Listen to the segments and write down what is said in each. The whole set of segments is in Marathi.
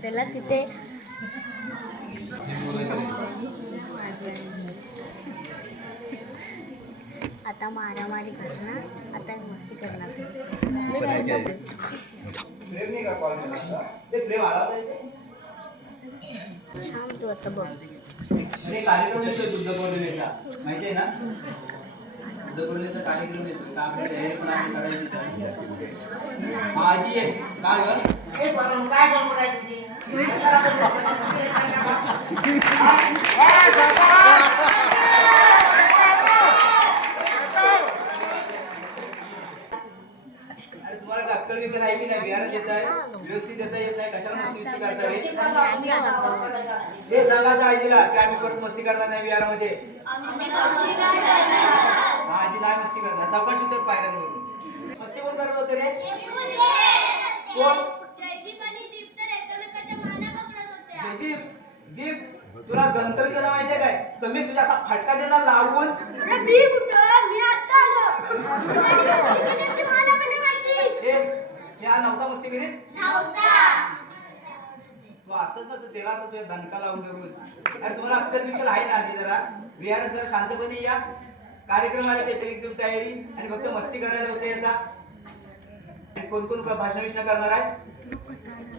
बसायला तिथे आता मारामारी करणार आता मस्ती करणार. थांब तू आता बघ. पौर्णिमेचा माहितीये ना? पौर्णिमेचा कार्यक्रम का करायची आहे. माझी आहे काय तुम्हाला डॉक्टर बिक्टर आहे की नाही? बिहारात येत आहे. व्यवस्थित येता येत नाही कशाला मस्ती करताय हे? सांगा आता आजीला की आम्ही परत मस्ती करणार नाही बिहारामध्ये. आजी नाही मस्ती करणार सावकाश होतं. पायऱ्यांवरून मस्ती कोण करत होते रे? कोण? जयदीप. दीप तुला गणपती कसा माहितीये काय? समीर तुझ्या असा फटका देणार लावून? हे या नव्हता मस्ती करीत? तू असंच ना तर तेला असं तुझ्या दणका लावून धरून अरे तुम्हाला अक्कल बिक्कल आहे ना आधी जरा? विहारात जरा शांतपणे या. कार्यक्रम आले त्याची एकदम तयारी आणि फक्त मस्ती करायला होते आता. आणि कोण कोण भाषण विषण करणार आहे?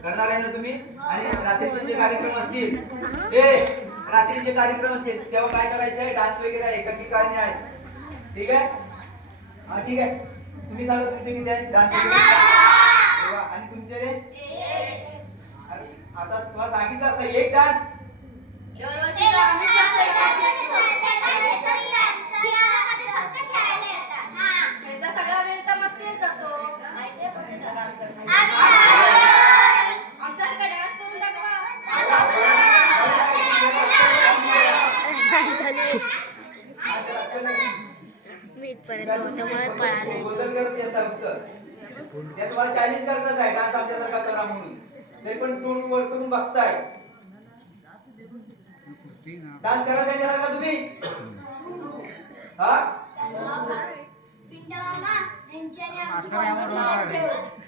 करणार आहे ना तुम्ही? आणि रात्रीचे जे कार्यक्रम असतील ए रात्रीचे कार्यक्रम असतील तेव्हा काय करायचं आहे डान्स वगैरे आहे एका ठिकाणी आहे ठीक आहे? हा ठीक आहे. तुम्ही सांगा तुमचे किती आहे डान्स वगैरे? आणि तुमचे रे? आता तुम्हाला सांगितलं असं एक डान्स. यांचा सगळा वेळ तर जातो. आमच्यासारखा डान्स करून दाखवा मी इथपर्यंत होतं मला पळालं ते चॅलेंज करतात आहे डान्स आमच्यासारखा करा म्हणून. ते पण टोन वर करून बघताय डान्स करा त्यांच्यासारखा तुम्ही? हा?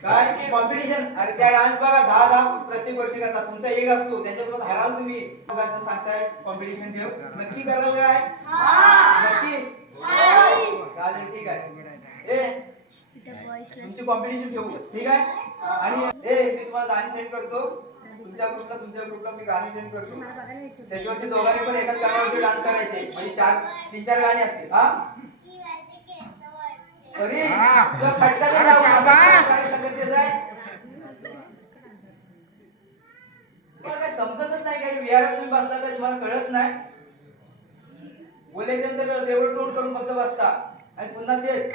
काय कॉम्पिटिशन अरे त्या डान्स बघा दहा दहा प्रत्येक वर्षी करतात. तुमचा एक असतो त्याच्यासोबत हराल तुम्ही. सांगताय कॉम्पिटिशन ठेव. नक्की कराल काय? नक्की? चालेल ठीक आहे. ए तुमची कॉम्पिटिशन ठेवू. ठीक आहे? आणि ए मी तुम्हाला गाणी सेंड करतो. तुमच्या ग्रुपला तुमच्या ग्रुपला मी गाणी सेंड करतो. त्याच्यावरती दोघांनी पण एकाच गाण्यावरती डान्स करायचे. म्हणजे चार तीन चार गाणी असतील. हा? समजतच नाही काय विहारात तुम्ही तर तुम्हाला कळत नाही. बोलायचं तर तेवढं तोंड करून फक्त बसता. आणि पुन्हा तेच.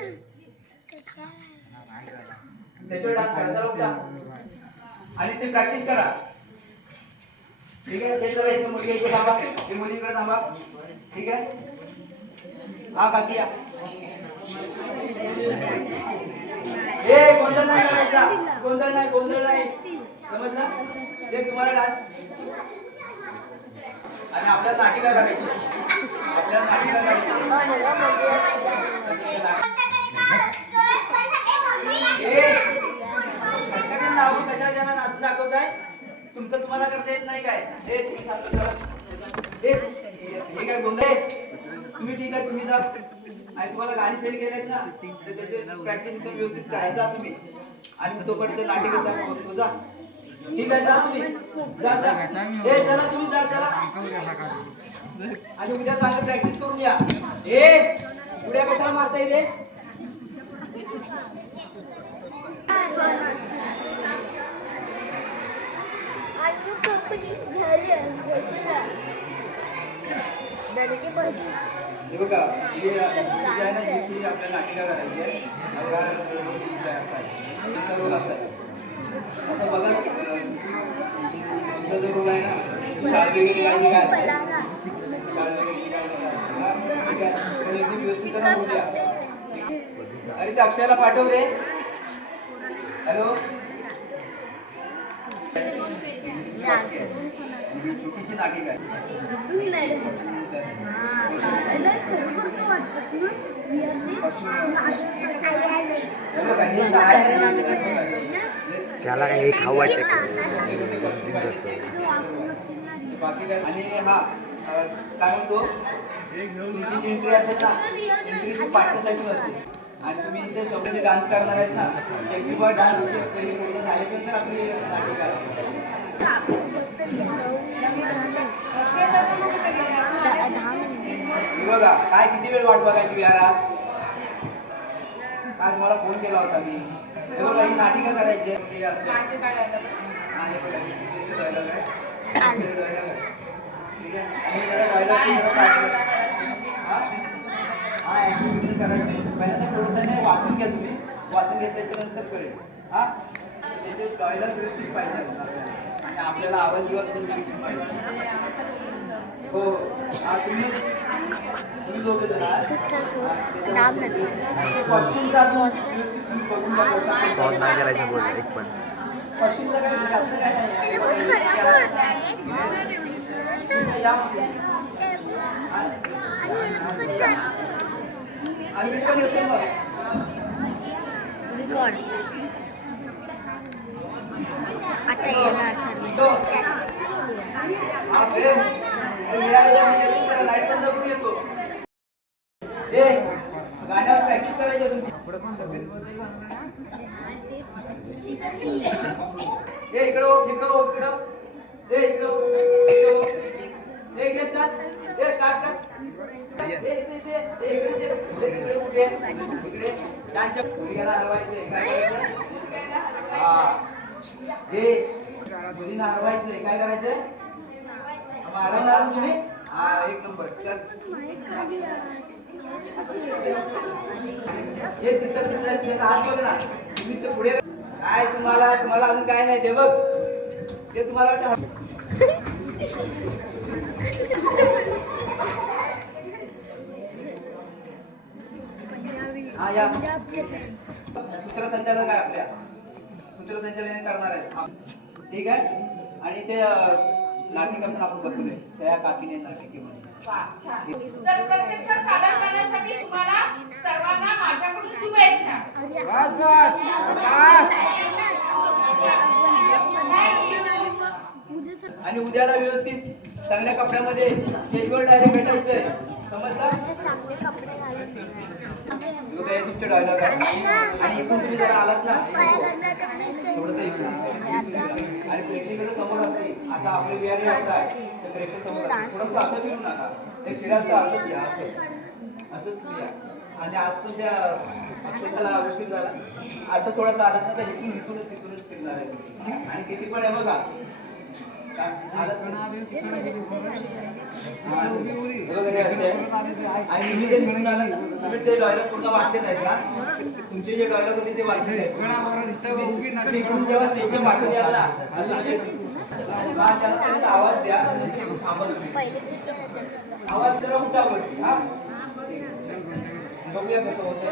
त्याच्यावर डान्स करायचा उठा आणि ते प्रॅक्टिस करा. ठीक आहे? ते जरा इथं मुलगी इथे थांबा. ते मुलीकडे थांबा. ठीक आहे? हा काकी या. ए गोंधळ नाही करायचा. गोंधळ नाही गोंधळ नाही. समजलं? ते तुम्हाला डान्स. आणि आपल्या नाटिका करायची. आपल्या नाटिका करायची. लावून कशा जणांना नाच दाखवताय? तुमचं तुम्हाला करता येत नाही काय? हे तुम्ही सांगतो हे काय गोंधळ तुम्ही ठीक आहे तुम्ही जा. आणि तुम्हाला गाणी सेट केल्यात ना तर त्याचे प्रॅक्टिस एकदम व्यवस्थित करायचा तुम्ही. आणि तोपर्यंत नाटिकेचा बसतो जा. ठीक आहे जा तुम्ही. जा जा. ए चला तुम्ही जा चला. आणि उद्या चांगलं प्रॅक्टिस करून या. ए उद्या कशाला मारता येते हे बघा हे आहे ना ही आपल्या नाटिका करायची आहे. हा रोल असा आता बघा तुमचा जो रोल आहे ना शाळेत वगैरे काय काय शाळेत वगैरे काय काय ठीक आहे. एकदम व्यवस्थित करून द्या. अरे ते अक्षयला पाठव रे. हॅलो? ही चुकीची नाटिका आहे तर त्याला काय हे खाऊ वाटतं का? बाकी आणि हा काय म्हणतो? तुमची जी एंट्री असेल ना एंट्री पाठीसाठी असते. आणि तुम्ही इथे सगळे डान्स करणार आहेत ना त्यांची पण डान्स पूर्ण झाल्यानंतर आपली नाटिका हे बघा काय किती वेळ वाट बघायची विहारात? काय तुम्हाला फोन केला होता मी. हे बघा ही नाटिका करायची. हे execution करायची. पहिल्यांदा थोडंसं नाही वाचून घ्या तुम्ही. वाचून घेतल्याच्या नंतर कळेल हा? त्याचे डायलॉग व्यवस्थित पाहिजे. आणि आपल्याला आवाज बिवाज पण व्यवस्थित पाहिजे हो तुम्ही दोघे जण नाही करायचं बोल एक पण. काय जास्त काय. आणि मी पण येतो मग. रेकॉर्ड आता येणार तो. हा येतो ए इकडं इकडं. ए घेत जा ए स्टार्ट कर ए इथे इथे ए इकडे ये. ए, इकडे कुठे इकडे त्यांच्या मुलग्याला हरवायचंय काय करायचंय? हरवणार ना तुम्ही? हा एक नंबर. चल. हे तिथं तिथं तिथं हात बघ ना. तुम्ही ते पुढे काय तुम्हाला तुम्हाला अजून काय नाही ते बघ. ते तुम्हाला हा या. सूत्रसंचालन काय आपल्या? सूत्रसंचालन करणार आहेत. हा. ठीक आहे? आणि ते नाटिका पण आपण बसवले त्या काकीने नाटिकेमध्ये. तर प्रत्यक्षात सादर करण्यासाठी तुम्हाला सर्वांना माझ्याकडून शुभेच्छा. आणि उद्याला व्यवस्थित चांगल्या कपड्यामध्ये डायरेक्ट भेटायचंय. तुमचे डायलॉग आहे. आणि आज पण त्या अक्षताला उशीर झाला. असं थोडंसं आलं ना तर इथून इथूनच तिथूनच फिरणार आहे. आणि किती पण आहे बघा. आणि तुम्ही जे निघून आला ना तुम्ही ते डॉयलॉग पूर्ण वाचले नाहीत ना तुमचे जे डॉयलॉग होते ते वाचले नाहीत तुम्ही तुम्ही जेव्हा आवाज द्या. आवाज आवाज जरा हा बघूया कसं होतं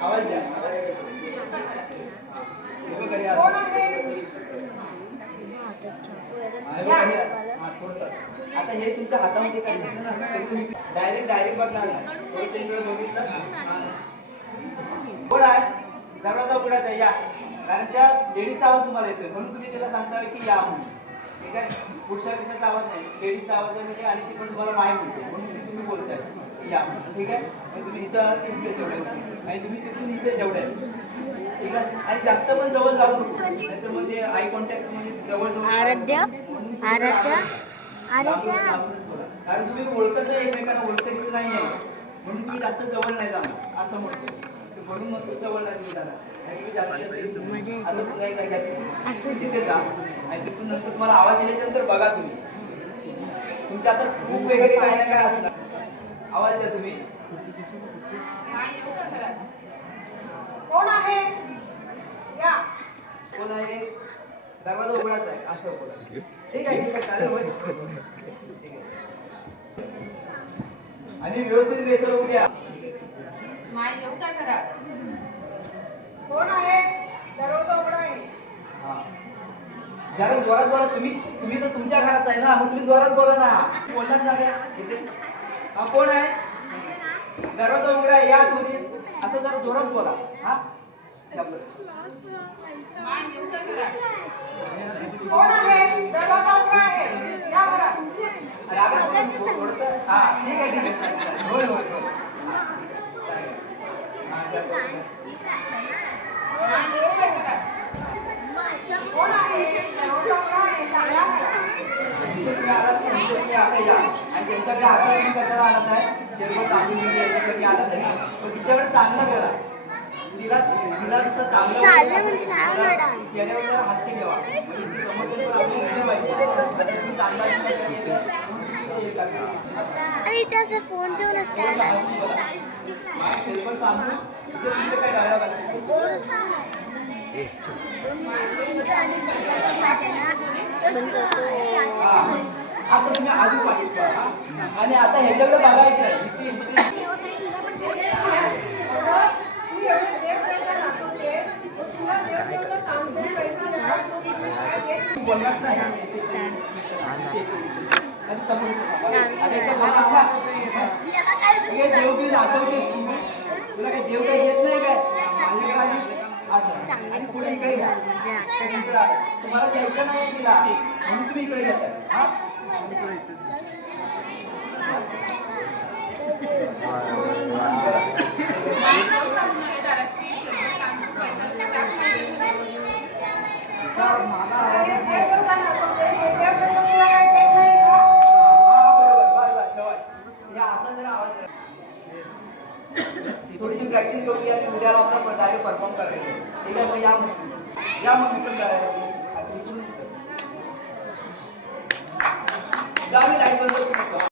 आवाज द्या. हे आता हे तुमच्या हातामध्ये डायरेक्ट डायरेक्ट बघणार इकडे दरवाजा उघडायचा या. कारण त्या लेडीचा आवाज तुम्हाला येतोय. म्हणून तुम्ही त्याला सांगता की या म्हणून. ठीक आहे? पुढच्या विषयाचा आवाज नाही. लेडीचा आवाज आहे म्हणजे आणि ती पण तुम्हाला माहीत मिळते म्हणून ती तुम्ही बोलताय. या. म्हणून ठीक आहे? तुम्ही इथं जेवढे. आणि तुम्ही तिथून इथे जेवढे. ठीक आहे आणि जास्त पण जवळ जाऊ नको. नाहीतर ते आय कॉन्टॅक्ट म्हणजे जवळ जवळ आराध्या आराध्या आराध्या. कारण तुम्ही ओळखत आहे एकमेकांना ओळखायचं नाही आहे. म्हणून तुम्ही जास्त जवळ नाही जाणार असं म्हणतो. म्हणून मग तुमचा वळ लागली दादा आणि तुम्ही जास्तीत जास्त मजा येते. आता पुन्हा एकदा घ्या तिथे. जा. आणि तिथून नंतर तुम्हाला आवाज दिल्यानंतर बघा तुम्ही. तुमच्या आता भूक वगैरे काय ना काय असणार. आवाज द्या तुम्ही. कोण आहे? कोण आहे? दरवाजा उघडाच आहे असं बोला ठीक आहे ठीक आहे चालेल होय. ठीक आहे. आणि व्यवस्थित रेसर उद्या माय येऊ काय करा कोण आहे? दरवाजा उघडा आहे हा. जरा जोरात बोला तुम्ही तुम्ही तर तुमच्या घरात आहे ना मग तुम्ही जोरात बोला ना. बोललाच ना काय? इथे. हा कोण आहे? दरवाजा उघडा आहे या आतमध्ये. असं जरा जोरात बोला. हा? कोण आहे आहे या घरात हा ठीक आहे ठीक आहे. होय होय कोण आहे आणि त्यांच्याकडे आता तुम्ही कशाला आलात आहे शेरभर तांदूळ आलात आहे मग तिच्याकडे चांगलं करा तिला चाललं म्हणजे नाही म्हणजे हे करा. आता अरे इथे असं फोन ठेवून असतात? आणि आता ह्याच्याकडे बघायचं तुला देव काही देत नाही काय आणि पुढे इकडे घ्या तुम्हाला द्यायचं नाही तिला म्हणून तुम्ही इकडे घेताय हा? हे देव देवता दाखवतेस, हे देव देवता तुला काय देत नाही का? हा, बरोबर, बरोबर, शेवट. या असा जरा आवाज करा. थोडीशी प्रॅक्टिस करूया आणि उद्याला आपला डायरेक्ट परफॉर्म करायचं. ठीक आहे मग या मग. या मग पण करायला आता जा मी लाइट बंद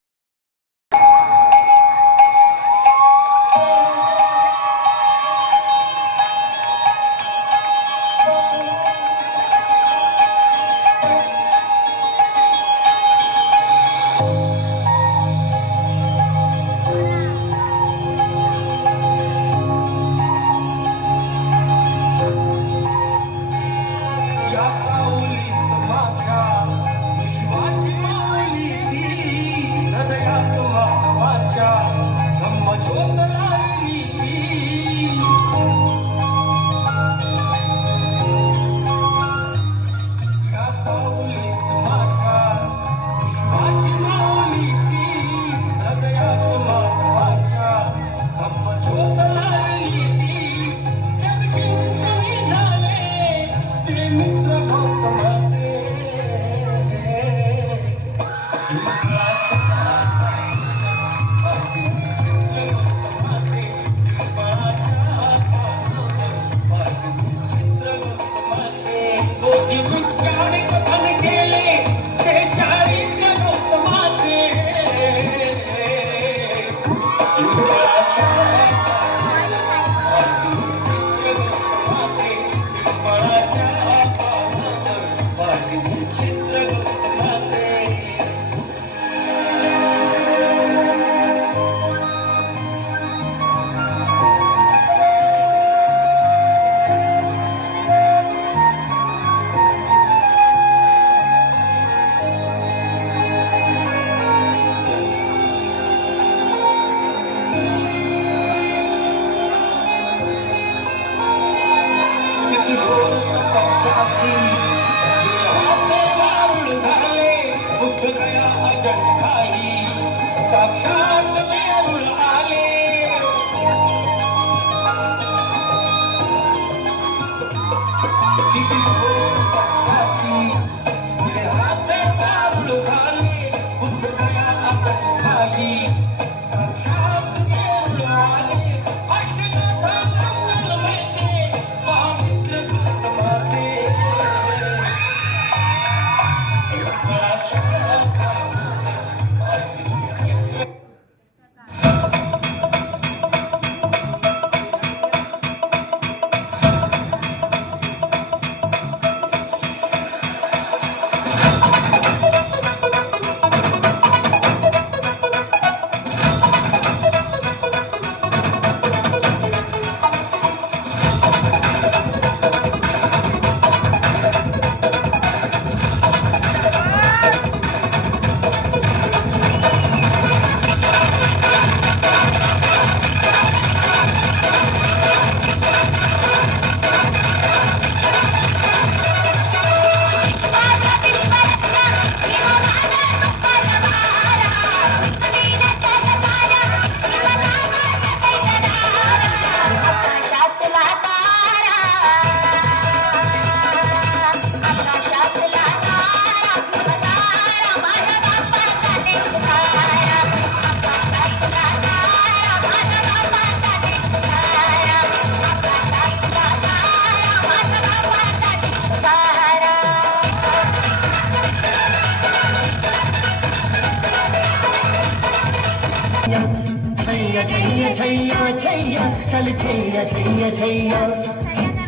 चल छैया छैया छैया।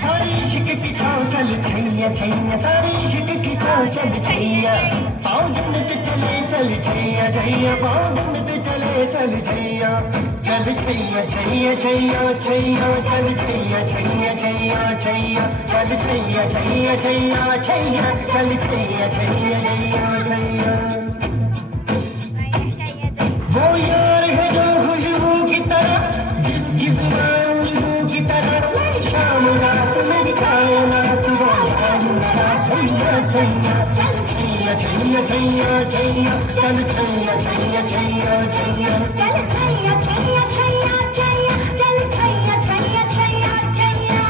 सारी इश्क की छाव चल छैया छैया। सारी इश्क की छाव चल छैया। पाँव जन्नत चले चल छैया छैया। पाँव जन्नत चले चल छैया। चल छैया छैया छैया छैया। चल छैया छैया छैया छैया। चल छैया छैया छैया छैया। चल छैया छैया छैया छैया। मेरा सैया सैया छैया छैया छैया छैया चल छैया छैया छैया छैया चल छैया छैया छैया छैया चल छैया छैया छैया छैया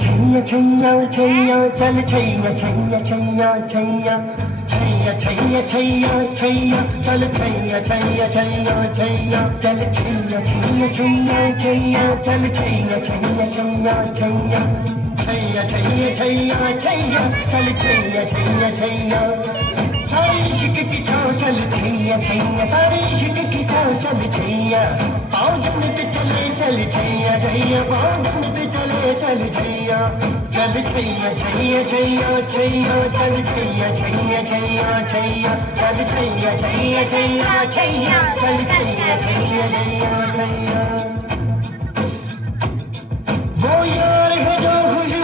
छैया छैया छैया चल छैया छैया छैया छैया छैया छैया छैया छैया चल छैया छैया छैया छैया चल छैया छैया छैया छैया चल छैया छैया छैया छैया छैया छैया छैया छैया चल छैया छैया छैया सारी इश्क की छाव चल छैया छैया सारी इश्क की छाव चल छैया पाँव जन्नत चले चल छैया छैया पाँव जन्नत चल छैया चल छैया छैया छैया छैया चल छैया छैया छैया छैया चल छैया छैया छैया छैया चल छैया छैया छैया छैया वो यार है जो खुश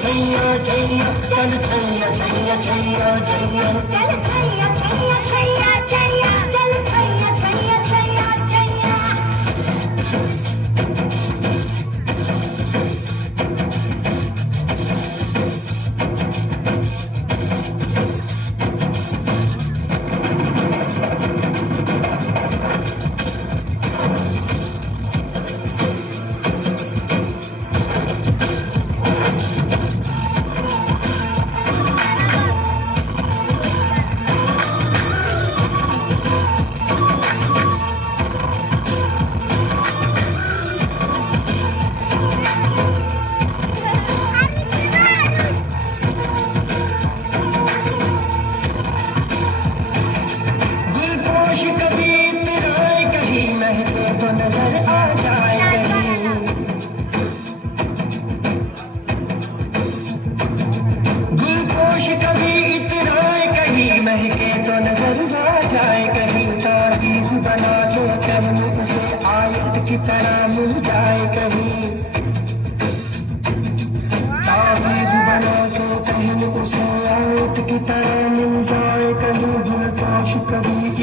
छैया छैया छैया छैया चल छैया छैया छैया छैया चल छैया छैया छैया छैया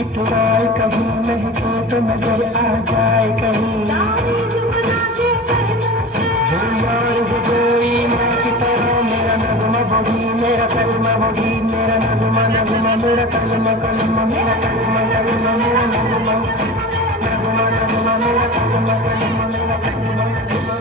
कभी इतराए कहीं महके तो नजर आ जाए कहीं। जो यार है कोई मैं की तरह मेरा नगमा वही मेरा कलमा वही मेरा नगमा नगमा मेरा कलमा कलमा मेरा कलमा कलमा मेरा नगमा। नगमा नगमा मेरा कलमा कलमा मेरा कलमा कलमा मेरा कलमा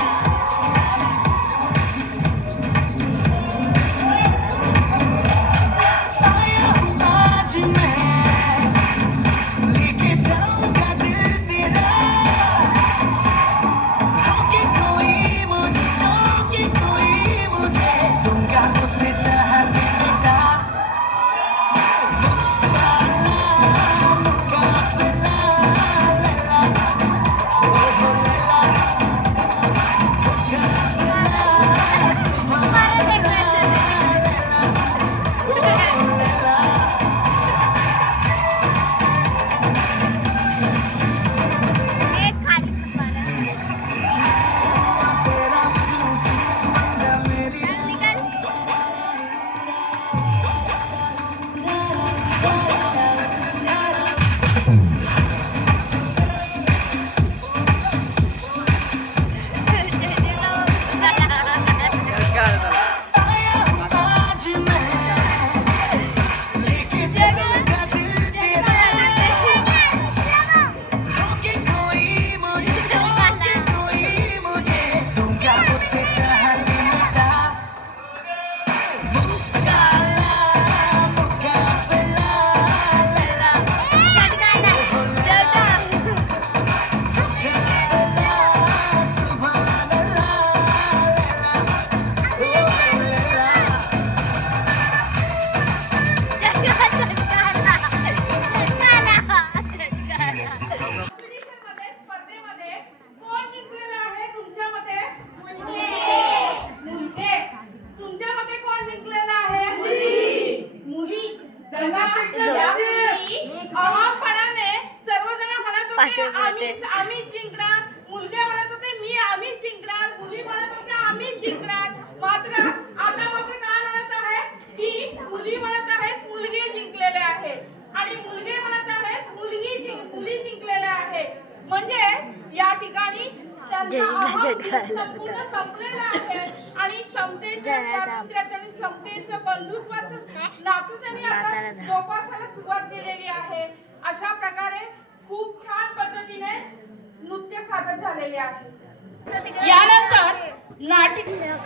यानंतर नाटिक मुलांनो,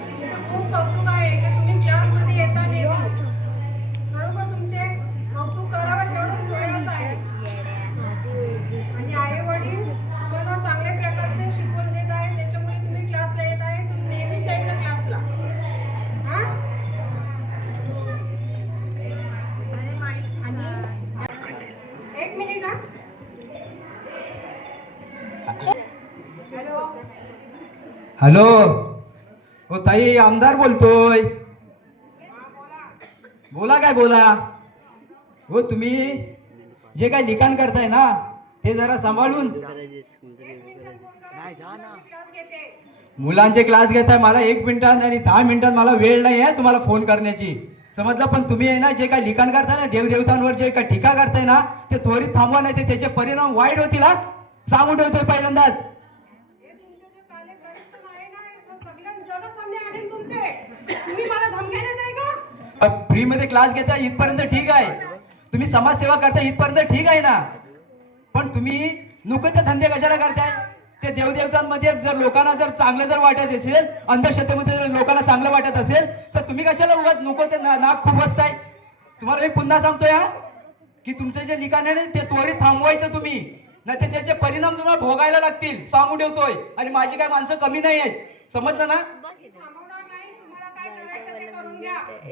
तुमचं खूप कौतुक आहे की तुम्ही क्लासमध्ये येता नेहमी बरोबर तुमचे कौतुक करावं तेवढंच थोडंच आहे आणि आई वडील तुम्हाला चांगल्या प्रकारचे शिकवण देत आहे त्याच्यामुळे तुम्ही क्लासला येत आहे तुम्ही नेहमीच यायचं क्लासला हा आणि एक मिनिट हा हॅलो हॅलो? हो ताई आमदार बोलतोय. बोला काय बोला? हो तुम्ही जे काय लिखाण करताय ना ते जरा सांभाळून. मुलांचे क्लास घेताय मला एक मिनिटात आणि दहा मिनिटात मला वेळ नाही आहे तुम्हाला फोन करण्याची. समजलं? पण तुम्ही आहे ना जे काय लिखाण करताय ना देवदेवतांवर जे काय टीका करताय ना ते त्वरित थांबवा नाही ते त्याचे परिणाम वाईट होतील सांगून ठेवतोय पहिल्यांदाच हे तुमचे जे काले प्रश्न आहे ना हे स- सगळ्या जगासामने आणेन तुमचे तुम्ही मला धमक्या देत फ्रीमध्ये फ्री मध्ये क्लास घेता इथपर्यंत ठीक आहे. तुम्ही समाजसेवा करता इथपर्यंत ठीक आहे ना. पण तुम्ही नको धंदे कशाला करताय? ते देवदेवतांमध्ये जर लोकांना जर चांगलं जर वाटत असेल अंधश्रद्धेमध्ये जर लोकांना चांगलं वाटत असेल तर तुम्ही कशाला उगाच नको ते ना- नाक खूप बसताय? तुम्हाला मी पुन्हा सांगतो या की तुमचं जे लिखाण आहे ते त्वरित थांबवायचं तुम्ही. नाही तर त्याचे परिणाम तुम्हाला भोगायला लागतील. सांगून ठेवतोय. आणि माझी काय माणसं कमी नाही आहेत. समजलं ना थांबवणार नाही तुम्हाला काय करायचं ते करून घ्या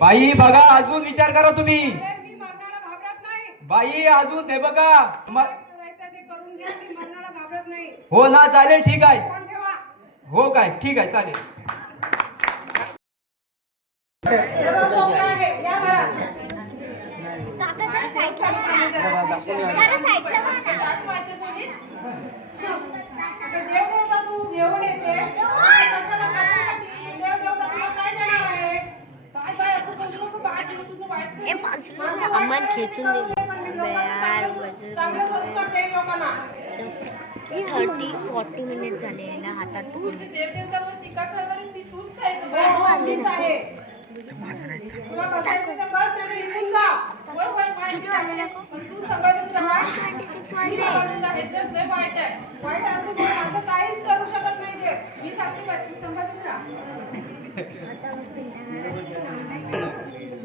बाई बघा अजून विचार करा तुम्ही. अरे, मी मरणाला घाबरत नाही. बाई अजून बघा. म- काय करायचं ते करून घ्या मी मरणाला घाबरत नाही. हो ना चालेल ठीक आहे. हो काय ठीक आहे चालेल. घेऊन येते कशाला कशासाठी देवदेवता तुला काय देणार आहे काय बाय असं बोलू नको बाळ तुला तुझं वाईट माझं अम्मान वाईट खेचून दिली. थर्टी फॉर्टी मिनिट झाले याला हातात पकडून. तुझी देवदेवतावर टीका करणारी ती तूच काय तू मीच आहे. तुला बसायचं तर बस नाही तर निघून जा होय होय माहिती आहे. पण तू सांभाळून राहा 26 मी वाजले. सांभाळून राहायचं लय वाईट आहे. वाईट असू दे माझं काहीच करू शकत नाही मी सांगते बाय तू सांभाळून राहा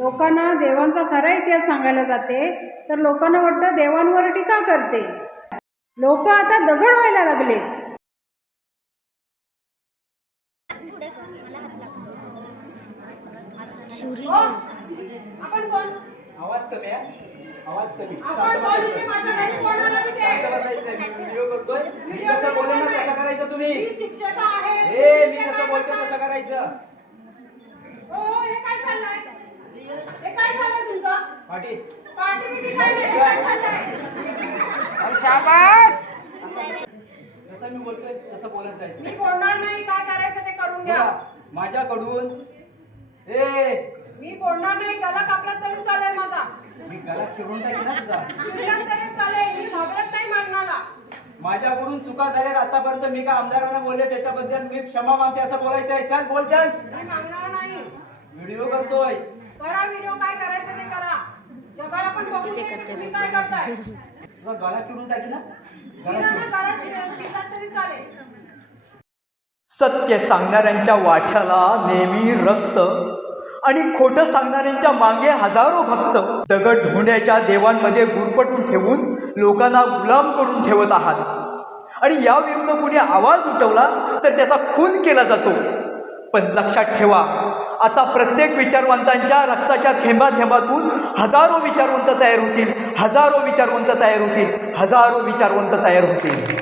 लोकांना देवांचा खरा इतिहास सांगायला जाते तर लोकांना वाटतं देवांवर टीका करते. लोक आता दगड व्हायला लागले सुरी आपण कोण आवाज कमी आहे आवाज कमी आपण कोण इथे माझ्या घरी कोण आलं तिथे? शांत बसायचंय मी व्हिडिओ करतोय मी जसं बोलेन ना तसं करायचं तुम्ही मी शिक्षक आहे ए मी जसं बोलतोय तसं करायचं हो हे काय चाललंय हे काय चाललंय तुमचं पाटील पार्टी बिटी काय नाही, हे काय चाललंय जसं मी बोलतोय तसं बोलत जायचं मी बोलणार नाही काय करायचं ते करून घ्या बघा, माझ्याकडून ए मी बोलणार नाही गला कापला तरी चालेल माझा मी गला चिरून टाकेन ना तुझा चिरला तरी चालेल मी घाबरत नाही मरणाला माझ्याकडून चुका झाल्या आतापर्यंत मी काय आमदारांना बोलले त्याच्याबद्दल मी क्षमा मागते असं बोलायचं आहे. चल बोल चल. मी मागणार नाही. व्हिडिओ करतोय. करा व्हिडिओ काय करायचं ते करा. जगाला पण बघू दे की तुम्ही काय करताय? तुझा गला चिरून टाकी ना. गला चिरा चिरून. ना करा तरी चालेल. सत्य सांगणाऱ्यांच्या वाठ्याला नेहमी रक्त. आणि खोटं सांगणाऱ्यांच्या मागे हजारो भक्त दगड धोंड्याच्या देवांमध्ये गुरपटून ठेवून लोकांना गुलाम करून ठेवत आहात. आणि याविरुद्ध कुणी आवाज उठवला तर त्याचा खून केला जातो. पण लक्षात ठेवा आता प्रत्येक विचारवंतांच्या रक्ताच्या थेंबा थेंबातून हजारो विचारवंत तयार होतील हजारो विचारवंत तयार होतील हजारो विचारवंत तयार होतील.